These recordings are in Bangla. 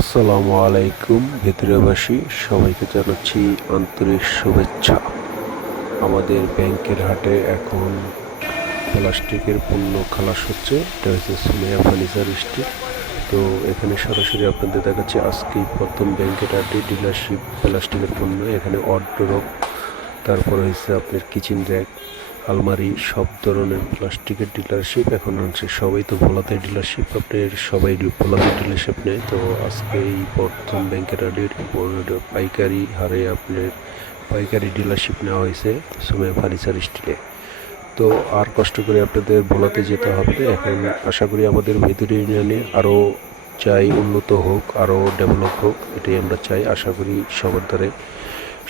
আসসালামু আলাইকুম ভিতরেবাসী সবাইকে জানাচ্ছি আন্তরিক শুভেচ্ছা। আমাদের ব্যাংকের হাটে এখন প্লাস্টিকের পণ্য খালাস হচ্ছে। এটা হচ্ছে সুমাইয়া ফার্নিচার স্ট্রিট। তো এখানে সরাসরি আপনাদের দেখাচ্ছি আজকেই প্রথম ব্যাংকের হাটে ডিলারশিপ প্লাস্টিকের পণ্য। এখানে ওয়ারড্রোব, তারপরে হচ্ছে আপনার কিচেন র্যাক, আলমারি, সব ধরনের প্লাস্টিকের ডিলারশিপ এখন আনছে। সবাই তো ভোলাতে ডিলারশিপ, আপনার সবাই ভোলাতে ডিলারশিপ নেয়। তো আজকে এই প্রথম ব্যাংকের আডের পাইকারি হারে আপনার পাইকারি ডিলারশিপ নেওয়া হয়েছে সুমাইয়া ফার্নিচার স্টিলে। তো আর কষ্ট করে আপনাদের ভোলাতে যেতে হবে। এখন আশা করি আমাদের ভেতরি ইউনিয়নে আরও চাই উন্নত হোক, আরও ডেভেলপ হোক, এটাই আমরা চাই। আশা করি সবার দ্বারে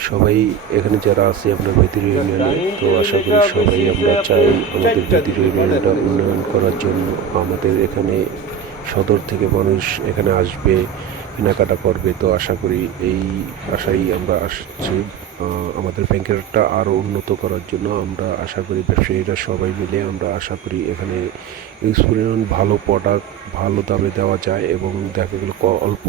সবাই এখানে যারা আছে আপনার ভেতরি ইউনিয়নে, তো আশা করি সবাই আমরা চাই আমাদের ভেতরি ইউনিয়নটা উন্নয়ন করার জন্য। আমাদের এখানে সদর থেকে মানুষ এখানে আসবে, কেনাকাটা করবে। তো আশা করি এই আশাই আমরা আসছি আমাদের ব্যাংকেরটা আরও উন্নত করার জন্য। আমরা আশা করি ব্যবসায়ীরা সবাই মিলে আমরা আশা করি এখানে এক্সপেরিমেন্ট ভালো প্রোডাক্ট ভালো দামে দেওয়া যায় এবং দেখা গেলো অল্প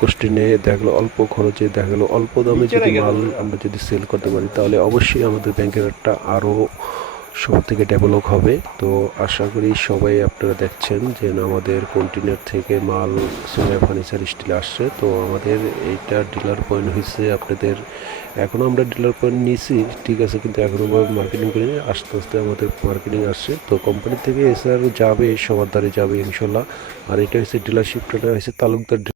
কস্টিনে, দেখা গেলো অল্প খরচে, দেখা গেলো অল্প দামে যদি মাল আমরা যদি সেল করতে পারি তাহলে অবশ্যই আমাদের ব্যাংকের একটা আরও সব থেকে ডেভেলপ হবে। তো আশা করি সবাই আপনারা দেখছেন যে আমাদের কন্টেনার থেকে মাল সুমাইয়া ফার্নিচার স্টিলে আসছে। তো আমাদের এইটা ডিলার পয়েন্ট হয়েছে আপনাদের, এখনও আমরা ডিলার পয়েন্ট নিয়েছি ঠিক আছে, কিন্তু এখনও মার্কেটিং করিনি। আস্তে আস্তে আমাদের মার্কেটিং আসছে। তো কোম্পানি থেকে এসে যাবে, সবার দ্বারে যাবে ইনশাল্লাহ। আর এটা হচ্ছে ডিলারশিপটা হচ্ছে তালুকদার